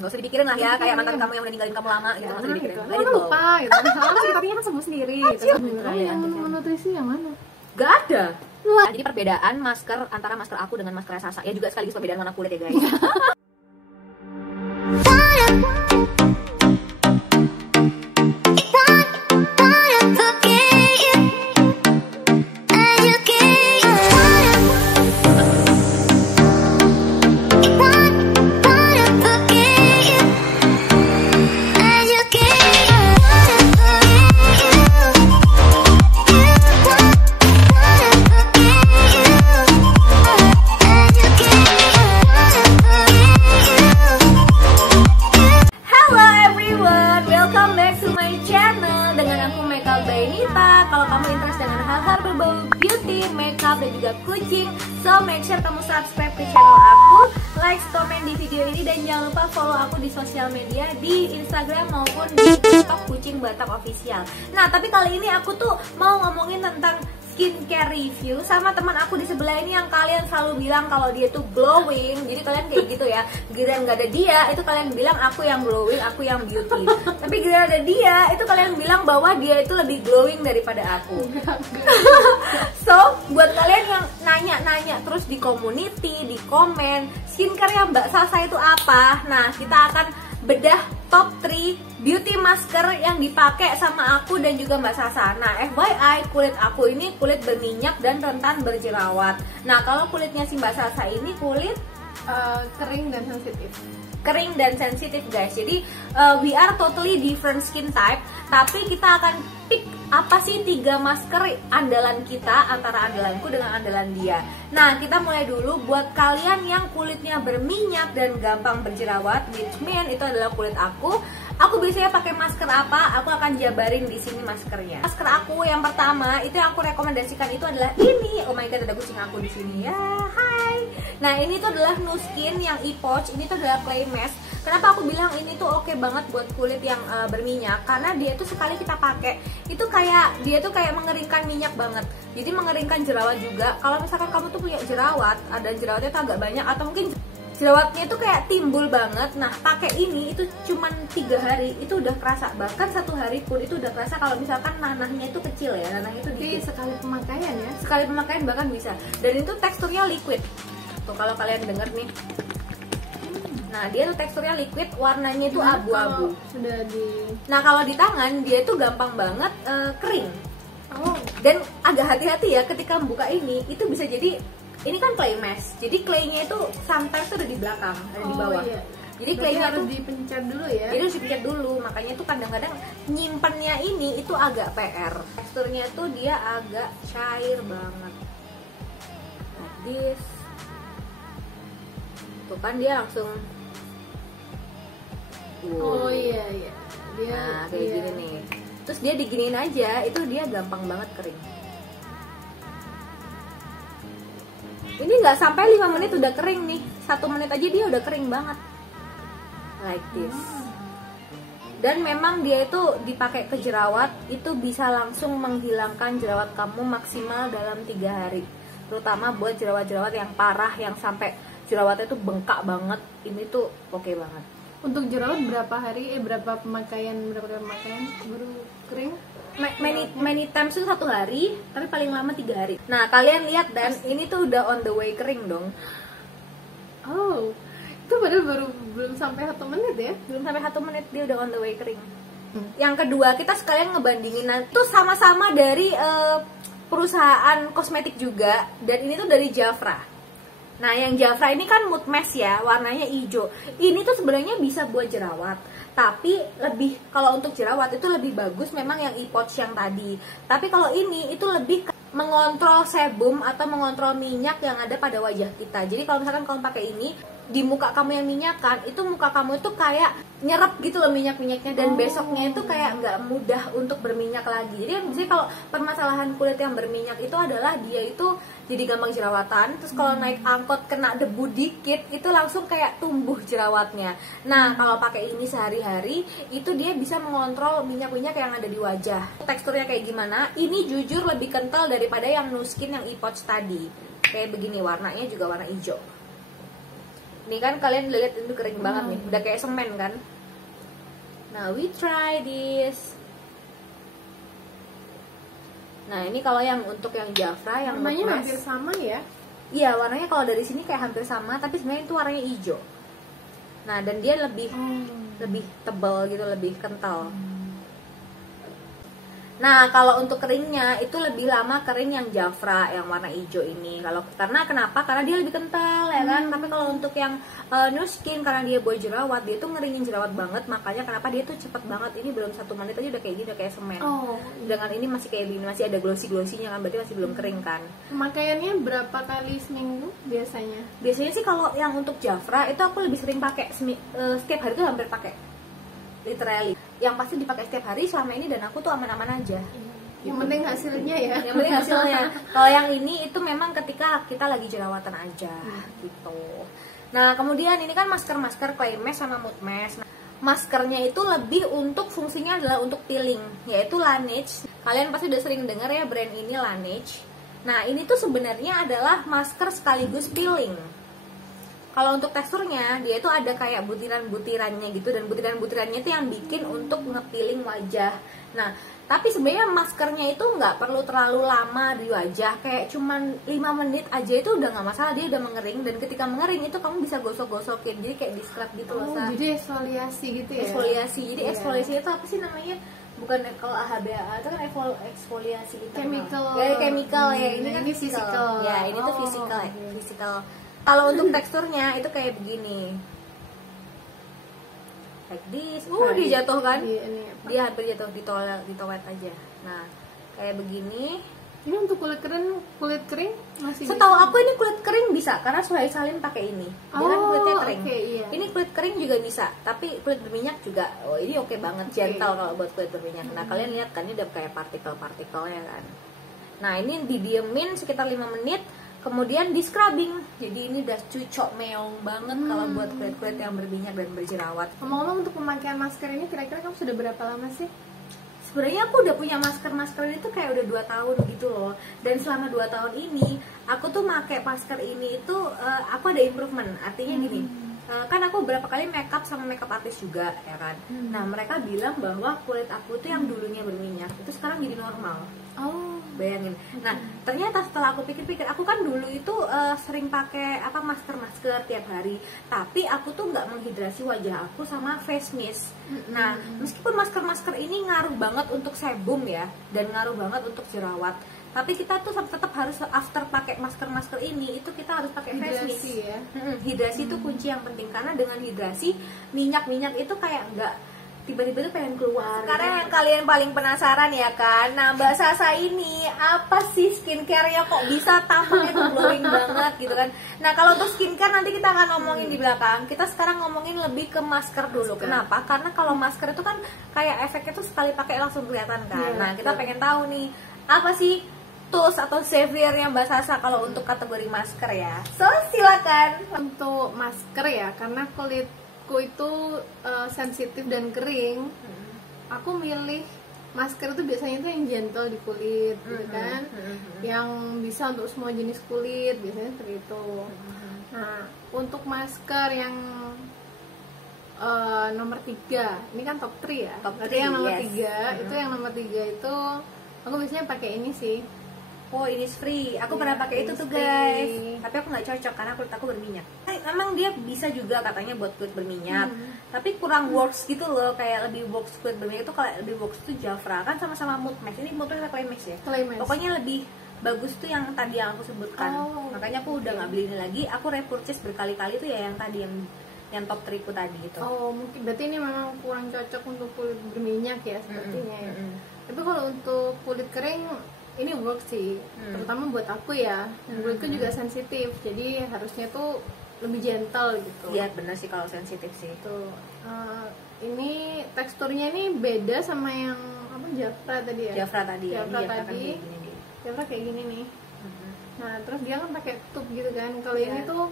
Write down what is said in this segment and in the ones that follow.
Nggak usah dipikirin lah ya, kayak mantan kamu yang udah ninggalin kamu lama gitu, nggak usah dipikirin. Gitu. Let it go. Lupa gitu. Misalnya sekitarnya kan sembuh sendiri gitu. Yang nutrisi yang mana? Gak ada. Nah, jadi perbedaan masker antara masker aku dengan masker Sasa ya, juga sekaligus perbedaan warna kulit ya guys. Kalau kamu interest dengan hal-hal berbau beauty, makeup, dan juga kucing, so make sure kamu subscribe ke channel aku, like, komen di video ini, dan jangan lupa follow aku di sosial media, di Instagram maupun di TikTok Kucing Batak Official. Nah, tapi kali ini aku tuh mau ngomongin tentang skincare review sama teman aku di sebelah ini yang kalian selalu bilang kalau dia tuh glowing. Jadi kalian kayak gitu ya, giliran nggak ada dia itu kalian bilang aku yang glowing, aku yang beauty. Tapi giliran ada dia itu kalian bilang bahwa dia itu lebih glowing daripada aku. So buat kalian yang nanya-nanya terus di community, di komen, skincare yang Mbak Sasa itu apa? Nah, kita akan bedah top 3 beauty masker yang dipakai sama aku dan juga Mbak Sasa. Nah, FYI, kulit aku ini kulit berminyak dan rentan berjerawat. Nah, kalau kulitnya si Mbak Sasa ini kulit kering dan sensitif. Kering dan sensitif guys. Jadi we are totally different skin type. Tapi kita akan pick apa sih 3 masker andalan kita antara andalanku dengan andalan dia. Nah, kita mulai dulu buat kalian yang kulitnya berminyak dan gampang berjerawat, which mean itu adalah kulit aku. Aku biasanya pakai masker apa? Aku akan jabarin di sini maskernya. Masker aku yang pertama itu yang aku rekomendasikan itu adalah ini. Oh my god, ada kucing aku di sini ya. Hai. Nah, ini tuh adalah Nu Skin yang ePouch. Ini tuh adalah clay mask. Kenapa aku bilang ini tuh oke banget buat kulit yang berminyak? Karena dia tuh sekali kita pakai itu kayak dia tuh kayak mengeringkan minyak banget. Jadi mengeringkan jerawat juga. Kalau misalkan kamu tuh punya jerawat, ada jerawatnya tuh agak banyak atau mungkin jerawatnya tuh kayak timbul banget. Nah, pakai ini itu cuman 3 hari itu udah kerasa. Bahkan 1 hari pun itu udah kerasa kalau misalkan nanahnya itu kecil ya, nanahnya itu dikit. Sekali pemakaian ya. Sekali pemakaian bahkan bisa. Dan itu teksturnya liquid. Tuh kalau kalian denger nih. Nah, dia tuh teksturnya liquid, warnanya itu abu-abu. Sudah di. Nah, kalau di tangan dia tuh gampang banget kering. Oh. Dan agak hati-hati ya ketika buka ini, itu bisa jadi ini kan clay mask. Jadi claynya itu sometimes tuh ada di belakang, ada di bawah. Iya. Jadi claynya harus tuh dipencet dulu ya. jadi harus dipencet dulu. Makanya tuh kadang-kadang nyimpennya ini itu agak PR. Teksturnya tuh dia agak cair banget. Like this. Tuh kan dia langsung. Oh iya iya. Dia Nah, kayak gini nih. Terus dia diginiin aja, itu dia gampang banget kering. Ini nggak sampai 5 menit udah kering nih. 1 menit aja dia udah kering banget. Like this. Dan memang dia itu dipakai ke jerawat, itu bisa langsung menghilangkan jerawat kamu maksimal dalam 3 hari. Terutama buat jerawat-jerawat yang parah, yang sampai jerawatnya tuh bengkak banget. Ini tuh oke banget. Untuk jerawat berapa hari? Berapa pemakaian baru kering? Many times itu 1 hari, tapi paling lama 3 hari. Nah, kalian lihat dan ini tuh udah on the way kering dong. Oh, itu padahal belum sampai 1 menit ya? Belum sampai 1 menit dia udah on the way kering. Yang kedua, kita sekalian ngebandingin tuh sama-sama dari perusahaan kosmetik juga, dan ini tuh dari Jafra. Nah, yang Jafra ini kan mood mask ya, warnanya hijau. Ini tuh sebenarnya bisa buat jerawat, tapi lebih kalau untuk jerawat itu lebih bagus memang yang ePouch yang tadi. Tapi kalau ini itu lebih mengontrol sebum atau mengontrol minyak yang ada pada wajah kita. Jadi kalau misalkan kamu pakai ini di muka kamu yang minyakan, itu muka kamu itu kayak nyerap gitu loh minyak-minyaknya, dan besoknya itu kayak nggak mudah untuk berminyak lagi. Jadi biasanya kalau permasalahan kulit yang berminyak itu adalah dia itu jadi gampang jerawatan. Terus kalau naik angkot kena debu dikit itu langsung kayak tumbuh jerawatnya. Nah, kalau pakai ini sehari-hari itu dia bisa mengontrol minyak-minyak yang ada di wajah. Teksturnya kayak gimana? Ini jujur lebih kental daripada yang Nu Skin yang ePouch tadi. Kayak begini, warnanya juga warna hijau. Nih kan kalian lihat itu kering banget nih, udah kayak semen kan. Nah, we try this. Nah, ini kalau yang untuk yang Jafra yang warnanya Mood hampir Mask. sama ya. Iya, warnanya kalau dari sini kayak hampir sama, tapi sebenarnya itu warnanya hijau. Nah, dan dia lebih tebal gitu, lebih kental. Nah, kalau untuk keringnya itu lebih lama kering yang Jafra yang warna hijau ini. Kalau karena kenapa? Karena dia lebih kental ya kan. Tapi kalau untuk yang Nu Skin karena dia buat jerawat, dia tuh ngeringin jerawat banget. Makanya kenapa dia tuh cepet banget. Ini belum 1 menit aja udah kayak gini, udah kayak semen. Dengan ini masih kayak gini, masih ada glossy-glossinya kan, berarti masih belum kering kan. Pemakaiannya berapa kali seminggu biasanya? Biasanya sih kalau yang untuk Jafra itu aku lebih sering pakai setiap hari tuh hampir pakai. Literally. Yang pasti dipakai setiap hari selama ini dan aku tuh aman-aman aja. Yang penting hasilnya ya. Yang penting hasilnya. Kalau yang ini itu memang ketika kita lagi jerawatan aja gitu. Nah, kemudian ini kan masker clay mask sama mood mask. Nah, maskernya itu lebih untuk fungsinya adalah untuk peeling, yaitu Laneige. Kalian pasti udah sering dengar ya brand ini Laneige. Nah, ini tuh sebenarnya adalah masker sekaligus peeling. Kalau untuk teksturnya, dia itu ada kayak butiran-butirannya gitu, dan butiran-butirannya itu yang bikin untuk ngepiling wajah. Nah, tapi sebenarnya maskernya itu nggak perlu terlalu lama di wajah, kayak cuman 5 menit aja itu udah nggak masalah, dia udah mengering, dan ketika mengering itu kamu bisa gosok-gosokin, jadi kayak di scrub gitu loh. Jadi eksfoliasi gitu ya? Eksfoliasi, jadi eksfoliasi itu apa sih namanya? Bukan kalau AHBA itu kan eksfoliasi gitu. Chemical. Ya, chemical ya, ini kan physical. Ya, ini tuh physical ya, physical. Kalau untuk teksturnya itu kayak begini, like this. Dia jatuh kan? Dia hampir jatuh di toilet aja. Nah, kayak begini. Ini untuk kulit kering masih. Setahu aku ini kulit kering bisa, karena Suhail Salim pakai ini. Dia kan kulitnya kering. Iya. Ini kulit kering juga bisa, tapi kulit berminyak juga. Oh, ini oke banget, gentle kalau buat kulit berminyak. Nah, kalian lihat kan ini udah kayak partikel-partikelnya kan. Nah, ini didiemin sekitar 5 menit. Kemudian di scrubbing, jadi ini udah cucok meong banget kalau buat kulit-kulit yang berminyak dan berjerawat. Ngomong-ngomong untuk pemakaian masker ini kira-kira kamu sudah berapa lama sih? Sebenarnya aku udah punya masker ini tuh kayak udah 2 tahun gitu loh. Dan selama 2 tahun ini aku tuh pakai masker ini itu aku ada improvement. Artinya gini, kan aku beberapa kali makeup sama makeup artist juga ya kan. Nah, mereka bilang bahwa kulit aku tuh yang dulunya berminyak itu sekarang jadi normal. Bayangin. Nah, ternyata setelah aku pikir-pikir, aku kan dulu itu sering pakai masker tiap hari, tapi aku tuh nggak menghidrasi wajah aku sama face mist. Nah, meskipun masker ini ngaruh banget untuk sebum ya, dan ngaruh banget untuk jerawat, tapi kita tuh tetap harus after pakai masker ini itu kita harus pakai face mist. Ya? Hidrasi itu kunci yang penting, karena dengan hidrasi minyak itu kayak nggak tiba-tiba tuh pengen keluar. Sekarang yang kalian paling penasaran ya kan, nah Mbak Sasa ini apa sih skincare-nya kok bisa tampaknya tuh glowing banget gitu kan. Nah, kalau untuk skincare nanti kita akan ngomongin di belakang. Kita sekarang ngomongin lebih ke masker dulu. Kenapa? Karena kalau masker itu kan kayak efeknya tuh sekali pakai langsung kelihatan kan. Nah, kita pengen tahu nih apa sih tools atau saviornya Mbak Sasa kalau untuk kategori masker ya. So, silakan. Untuk masker ya, karena kulitku itu sensitif dan kering, aku milih masker itu biasanya tuh yang gentle di kulit gitu kan, yang bisa untuk semua jenis kulit, biasanya seperti itu. Nah, untuk masker yang nomor 3, ini kan top 3 ya. Berarti yang nomor 3 itu yang nomor 3 itu aku biasanya pakai ini sih. Oh, Innisfree. Aku pernah pakai itu tuh guys. Tapi aku nggak cocok karena kulit aku berminyak. Emang dia bisa juga katanya buat kulit berminyak. Tapi kurang works gitu loh. Kayak lebih works kulit berminyak itu, kalau lebih works tuh Jafra kan sama-sama Mood Mask. Ini Mood Mask Clay Mask ya. Pokoknya lebih bagus tuh yang tadi yang aku sebutkan. Makanya aku udah nggak beli ini lagi. Aku repurchase berkali-kali tuh ya yang tadi yang top 3 ku tadi gitu. Mungkin berarti ini memang kurang cocok untuk kulit berminyak ya sepertinya ya. Tapi kalau untuk kulit kering ini work sih, terutama buat aku ya. Kulitku juga sensitif, jadi harusnya tuh lebih gentle gitu. Iya bener sih kalau sensitif sih. Tuh, ini teksturnya ini beda sama yang Jafra tadi ya. Jafra tadi. Jafra kayak gini nih. Nah, terus dia kan pakai tube gitu kan. Kalau ini tuh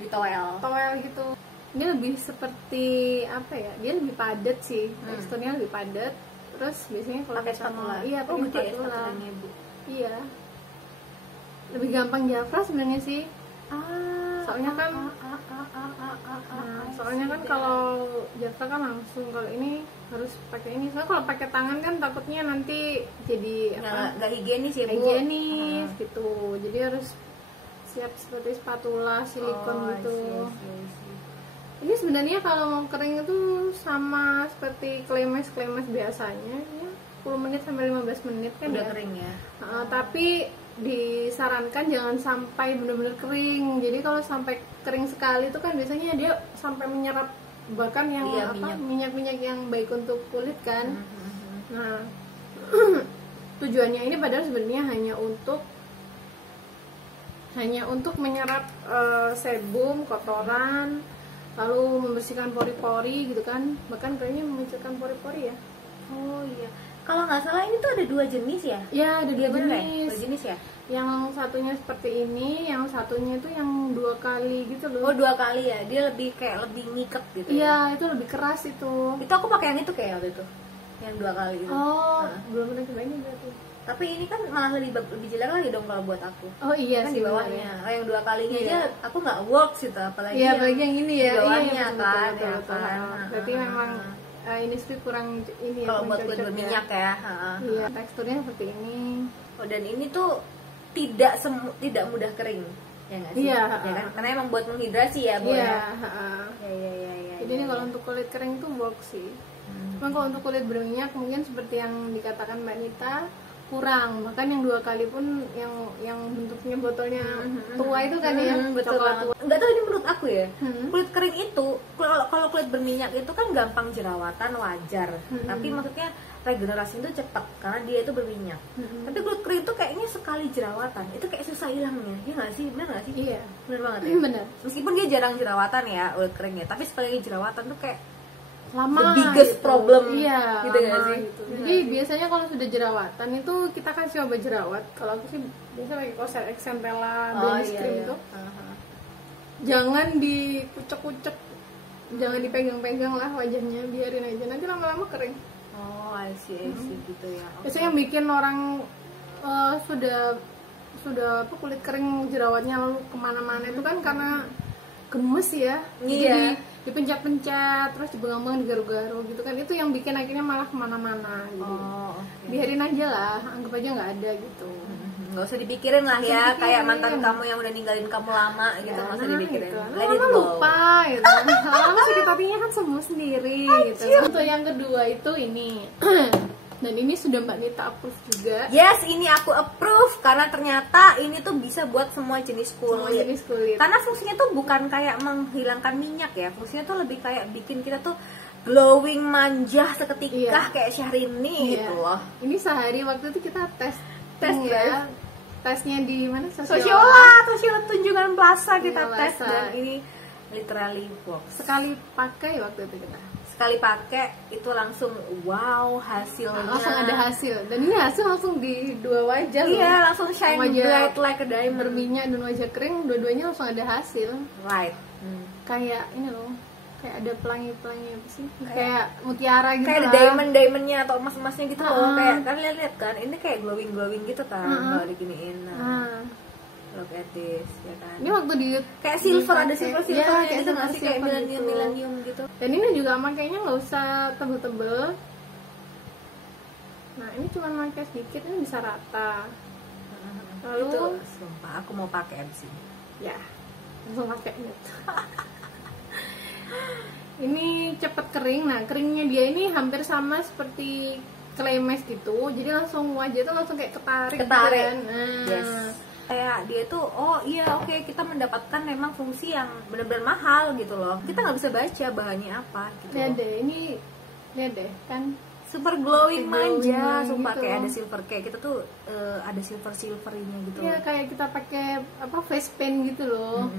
di towel gitu. Ini lebih seperti apa ya? Dia lebih padat sih, teksturnya lebih padat. Terus biasanya kalau pakai spatula. Iya, pakai spatula. Iya. Lebih gampang Jafra sebenarnya sih. Soalnya kan soalnya kan kalau jasa kan langsung, kalau ini harus pakai ini. Soalnya kalau pakai tangan kan takutnya nanti jadi nggak higienis ya, Bu. Higienis gitu. Jadi harus siap seperti spatula silikon gitu. Ini sebenarnya kalau mau kering itu sama seperti klemes biasanya ya, 10 menit sampai 15 menit kan udah ya. Kering ya. Tapi disarankan jangan sampai benar-benar kering. Jadi kalau sampai kering sekali itu kan biasanya dia sampai menyerap bahkan yang minyak-minyak yang baik untuk kulit kan. Nah, tujuannya ini padahal sebenarnya hanya untuk menyerap sebum, kotoran, lalu membersihkan pori-pori gitu kan, bahkan kayaknya memunculkan pori-pori ya. Oh iya, kalau nggak salah ini tuh ada 2 jenis ya? Ya, ada 2 jenis. 2 jenis ya? Yang satunya seperti ini, yang satunya itu yang 2 kali gitu loh. Oh, 2 kali ya? Dia lebih ngiket gitu ya? Iya, itu lebih keras itu. Itu aku pakai yang itu kayak waktu itu, yang 2 kali itu. Oh, belum pernah cobain berarti. Tapi ini kan malah lebih jelek lagi dong kalau buat aku. Oh iya kan sih, di bawahnya. Kalau yang 2 kalinya aja aku nggak works gitu, apalagi iya, apalagi yang ini ya. Di bawahnya betul, kan. betul. Berarti memang ini sih kurang ini ya. Kalau buat kulit berminyak ya. Iya, teksturnya seperti ini. Oh, dan ini tuh tidak mudah kering. Ya nggak sih? Iya, ya kan? Karena emang buat menghidrasi ya, Bu. Iya, Ya. Jadi ini kalau untuk kulit kering tuh works sih. Cuma kalau untuk kulit berminyak mungkin seperti yang dikatakan Mbak Nita kurang, bahkan yang 2 kali pun yang bentuknya botolnya tua itu kan ya, betul banget. Enggak tahu ini menurut aku ya, kulit kering itu kalau kulit berminyak itu kan gampang jerawatan, wajar, tapi maksudnya regenerasi itu cepat karena dia itu berminyak. Tapi kulit kering itu kayaknya sekali jerawatan itu kayak susah hilangnya, ya nggak sih? Benar nggak sih? Iya, benar banget ya. Benar. Meskipun dia jarang jerawatan ya kulit keringnya, tapi sekali jerawatan tuh kayak lama, the biggest gitu. problem, iya, gitu nggak sih? Gitu. Jadi biasanya kalau sudah jerawatan itu kita kasih obat jerawat. Kalau aku sih biasa pakai Cosrx Centella Base Cream itu. Jangan dikucek-kucek, jangan dipegang-pegang lah wajahnya, biarin aja, nanti lama-lama kering. Oh, I see gitu ya. Biasanya yang bikin orang sudah kulit kering jerawatnya lalu kemana-mana itu kan karena gemes ya. Jadi dipencet-pencet terus dibengang-bengang, digaru-garu gitu kan, itu yang bikin akhirnya malah kemana-mana gitu. Biarin aja lah, anggap aja nggak ada gitu. Nggak usah dipikirin lah ya, kayak mantan kamu yang udah ninggalin kamu lama gitu, nggak usah dipikirin. Gitu. Lama lupa gitu. Lama sakit hatinya kan sembuh sendiri gitu. Untuk yang kedua itu ini. Dan ini sudah Mbak Nita approve juga. Yes, ini aku approve karena ternyata ini tuh bisa buat semua jenis kulit. Karena fungsinya tuh bukan kayak menghilangkan minyak ya, fungsinya tuh lebih kayak bikin kita tuh glowing, manja seketika kayak Syahrini gitu loh. Ini sehari waktu itu kita tes ya. Tesnya di mana? Sosiola Tunjungan Plaza kita tes dan ini literally works. Sekali pakai waktu itu kita. Sekali pakai itu langsung wow hasilnya. Langsung ada hasil. Dan ini hasil langsung di 2 wajah. Iya, langsung shine bright like a diamond. Berminyak dan wajah kering, dua-duanya langsung ada hasil. Right. Kayak ini loh. Kayak ada pelangi-pelangi apa sih? Kayak mutiara gitu. Kayak ada diamond-diamondnya atau emas-emasnya gitu loh. Kayak kan lihat kan, ini kayak glowing gitu kan kalau diginiin. Look at this, ya kan. Ini waktu di kayak silver, ada silver-silvernya kayak gitu nggak sih, kayak millennium gitu. Dan ini juga makainya nggak usah tebel-tebel. Nah ini cuma pakai sedikit, ini bisa rata. Lalu itu, sumpah aku mau pakai MC. Ya, langsung pakai gitu. Ini cepet kering. Nah keringnya dia ini hampir sama seperti klemes gitu. Jadi langsung wajah tuh langsung kayak ketarik. Gitu kan? Yes. Kayak dia tuh, oh iya oke, kita mendapatkan memang fungsi yang benar-benar mahal gitu loh. Kita nggak bisa baca bahannya apa gitu. Lihat deh kan super glowing manja, sumpah gitu. Kayak ada silver, kayak kita tuh ada silver-silverinya gitu. Iya, kayak kita pakai face paint gitu loh.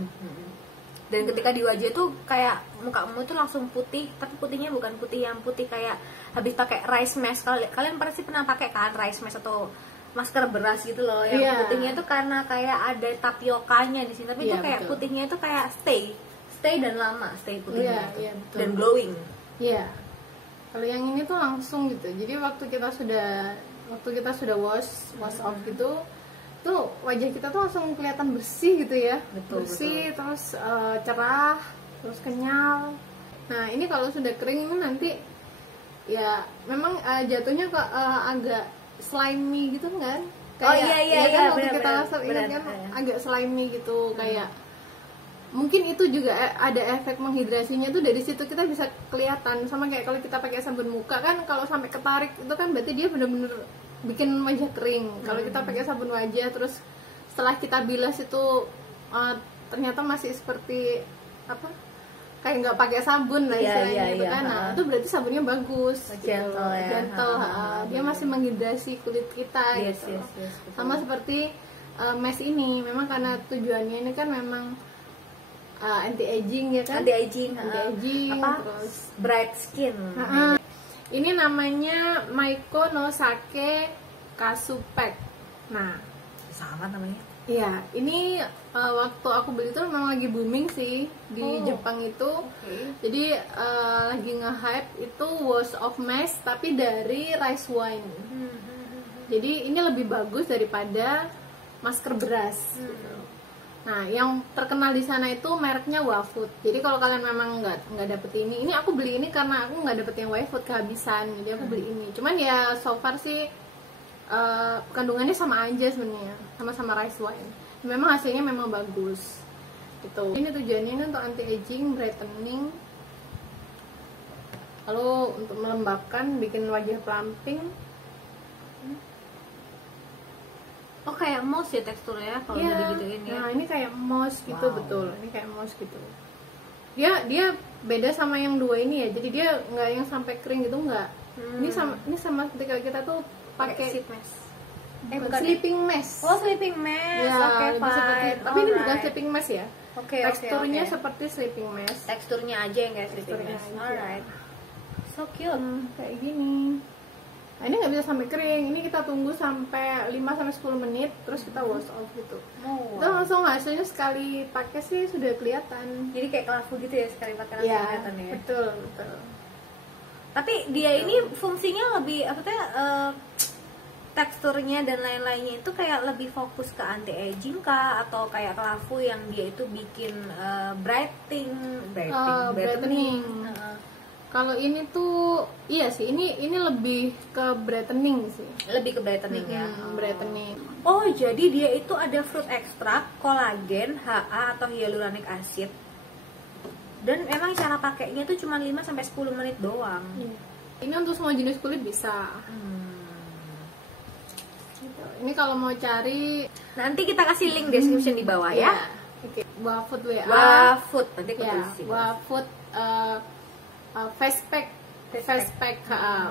Dan ketika di wajah tuh kayak mukamu tuh langsung putih, tapi putihnya bukan putih yang putih kayak habis pakai rice mask. Kalian pasti pernah pakai kan rice mask atau masker beras gitu loh, yang putihnya itu karena kayak ada tapiokanya di sini, tapi itu kayak betul. Putihnya itu kayak stay dan lama, stay putihnya dan glowing. Iya. Kalau yang ini tuh langsung gitu. Jadi waktu kita sudah wash off gitu, tuh wajah kita tuh langsung kelihatan bersih gitu ya. Betul, bersih, terus cerah, terus kenyal. Nah ini kalau sudah kering nanti ya memang jatuhnya kok agak slimy gitu kan. Kayak, iya, kan waktu benar, kita benar, laser benar, ini kan benar. agak slimy gitu, kayak mungkin itu juga ada efek menghidrasinya tuh, dari situ kita bisa kelihatan. Sama kayak kalau kita pakai sabun muka kan, kalau sampai ketarik itu kan berarti dia bener-bener bikin wajah kering. Kalau kita pakai sabun wajah terus setelah kita bilas itu ternyata masih seperti apa, kayak nggak pakai sabun lah istilahnya gitu kan. Nah itu berarti sabunnya bagus, gentle ya. gentle, dia masih menghidrasi kulit kita gitu. Yes, Sama seperti mask ini, memang karena tujuannya ini kan memang anti aging ya kan, anti aging apa terus bright skin. Ini namanya Maiko no Sake Kasupek. Nah Sama namanya. iya, ini waktu aku beli itu memang lagi booming sih di Jepang itu. Jadi lagi nge-hype itu wash of mask tapi dari rice wine. Jadi ini lebih bagus daripada masker beras gitu. Nah, yang terkenal di sana itu mereknya Wafood. Jadi kalau kalian memang nggak dapet ini aku beli ini karena aku nggak dapet yang Wafood kehabisan. Jadi aku beli ini. Cuman ya so far sih kandungannya sama aja sebenarnya, sama-sama rice wine. Memang hasilnya memang bagus. Gitu. Ini tujuannya ini untuk anti aging, brightening. Lalu untuk melembabkan, bikin wajah plumping. Oh kayak mouse ya teksturnya kalau udah digituin ya. Nah ini kayak mouse gitu. Wow. Betul. Ini kayak mouse gitu. Dia beda sama yang dua ini ya. Jadi dia nggak yang sampai kering gitu, nggak. Ini sama ketika kita tuh pakai sheet mask. bukan, sleeping mask. Oh sleeping mask. Ya, Oke lebih seperti, fine. tapi ini bukan sleeping mask ya. Oke. Teksturnya seperti sleeping mask. teksturnya aja yang kayak sleeping Teksturnya mask. aja. Alright. So cute. Kayak gini. Nah ini nggak bisa sampai kering. Ini kita tunggu sampai 5-10 menit, terus kita wash off gitu. Itu langsung hasilnya sekali pakai sih sudah kelihatan. Jadi kayak kelafu gitu ya sekali pakai langsung kelihatan ya. Betul. Tapi dia ini fungsinya lebih apa tuh teksturnya dan lain-lainnya itu kayak lebih fokus ke anti aging kah, atau kayak kelafu yang dia itu bikin brightening. Kalau ini tuh iya sih, ini lebih ke brightening sih. Lebih ke brightening ya. Brightening. Oh, jadi dia itu ada fruit extract, kolagen, HA atau hyaluronic acid. Dan emang cara pakainya tuh cuma 5 sampai 10 menit doang. Ini untuk semua jenis kulit bisa. Gitu. Ini kalau mau cari, nanti kita kasih link description di bawah ya. Oke. Wafood WA. Wafood nanti aku Ya, tulisin. Wafood face pack.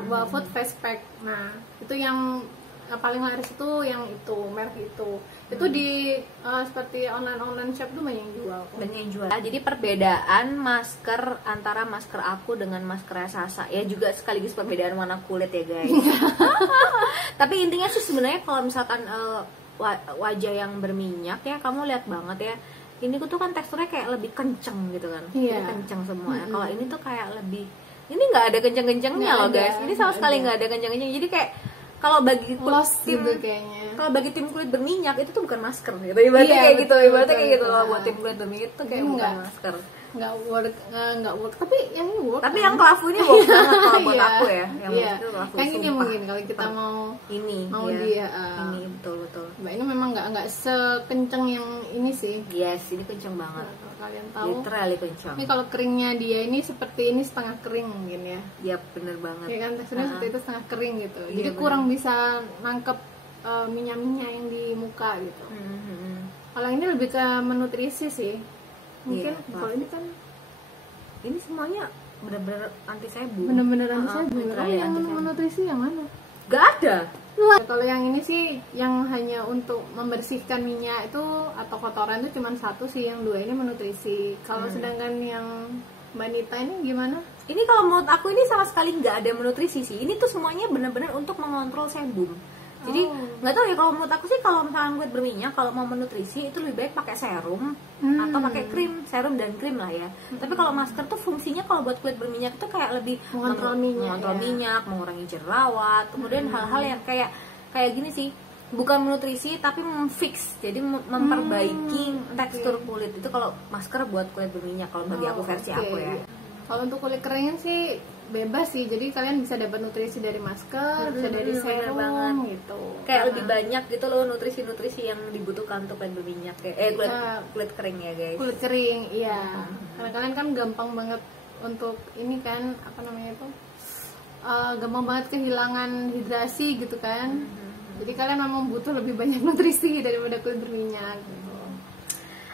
Wafood face pack. Nah, itu yang paling laris itu yang itu, merek itu. Itu di seperti online shop tuh banyak yang jual. Banyak yang jual. Jadi perbedaan masker antara masker aku dengan masker Sasa ya, juga sekaligus perbedaan warna kulit ya guys. Tapi intinya sih sebenarnya kalau misalkan wajah yang berminyak ya, kamu lihat banget ya. Ini tuh kan teksturnya kayak lebih kenceng gitu kan. Ini kenceng semua. Kalau ini tuh kayak lebih, ini nggak ada kenceng-kencengnya loh guys. Ini sama sekali nggak ada kenceng-kenceng. Jadi kayak kalau bagi tim gitu kayaknya. Kalau bagi tim kulit berminyak itu tuh bukan masker gitu. Ibaratnya kayak gitu, ibaratnya kayak gitu loh, buat tim kulit berminyak itu kayak bukan masker. Nggak work, tapi yang ini work. Tapi yang kelafu ini work banget kalau buat aku ya. Yang itu kelafu. Kan ini mungkin kalau kita mau dia ini betul. Mbak ini memang nggak sekenceng yang ini sih. Yes, ini kenceng banget. Kalau kalian tahu. Literally kenceng. Ini kalau keringnya dia ini seperti ini setengah kering mungkin ya. Iya bener banget. Ya kan teksturnya seperti itu setengah kering gitu. Jadi kurang bisa nangkep minyak-minyak yang di muka gitu. Kalau ini lebih ke menutrisi sih. Mungkin kalau ini kan ini semuanya bener-bener anti sebum. Bener-bener anti sebum. Yang menutrisi yang mana? Gak ada. Kalau yang ini sih yang hanya untuk membersihkan minyak itu atau kotoran itu cuma satu sih, yang dua ini menutrisi. Kalau sedangkan yang Mbak Nita ini gimana? Ini kalau menurut aku ini sama sekali nggak ada menutrisi sih. Ini tuh semuanya benar-benar untuk mengontrol sebum. Jadi nggak tahu ya, kalau menurut aku sih kalau misalnya kulit berminyak, kalau mau menutrisi itu lebih baik pakai serum atau pakai krim, serum dan krim lah ya. Tapi kalau masker tuh fungsinya kalau buat kulit berminyak itu kayak lebih mengontrol minyak, mengurangi jerawat, kemudian hal-hal yang kayak gini sih. bukan menutrisi tapi memfix, jadi memperbaiki tekstur kulit. Itu kalau masker buat kulit berminyak, kalau bagi aku versi aku ya. Kalau untuk kulit kering sih bebas sih, jadi kalian bisa dapat nutrisi dari masker, bisa dari serum banget gitu. Kayak lebih banyak gitu loh nutrisi-nutrisi yang dibutuhkan untuk kulit berminyak ya. Kulit kering ya guys. Kulit kering, iya. Karena kalian kan gampang banget untuk ini kan, apa namanya itu, gampang banget kehilangan hidrasi gitu kan. Jadi kalian memang butuh lebih banyak nutrisi daripada kulit berminyak gitu.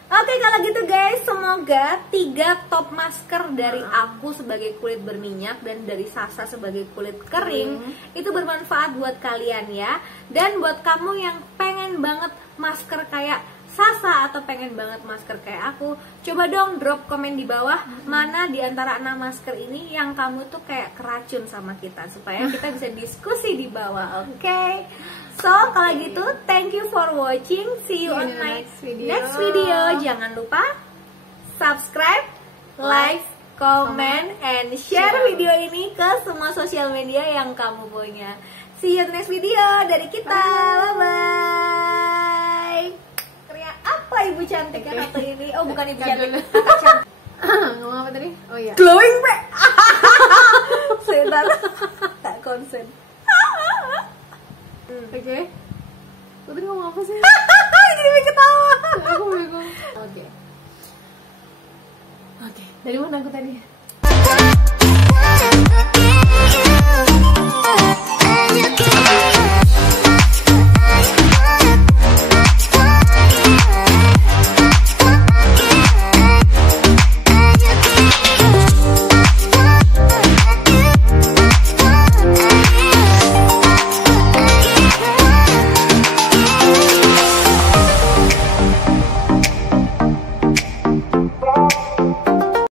Oke, kalau gitu guys, semoga 3 top masker dari aku sebagai kulit berminyak dan dari Sasa sebagai kulit kering itu bermanfaat buat kalian ya. Dan buat kamu yang pengen banget masker kayak Sasa atau pengen banget masker kayak aku, coba dong drop komen di bawah mana di antara 6 masker ini yang kamu tuh kayak keracun sama kita, supaya kita bisa diskusi di bawah. Oke. So, kalau gitu, thank you for watching. See you on my next video. Jangan lupa subscribe, like, comment, and share video ini ke semua sosial media yang kamu punya. See you on the next video dari kita. Bye-bye. Apa ibu cantik kan atau ini? Oh, bukan ibu cantik. Kakak cantik. Ngomong apa tadi? Oh iya. Glowing, Bre. Sebentar. Tak konsen. Oke. Tadi ngomong apa sih? Jadi ketawa. Aku bingung. Oke. Dari mana aku tadi?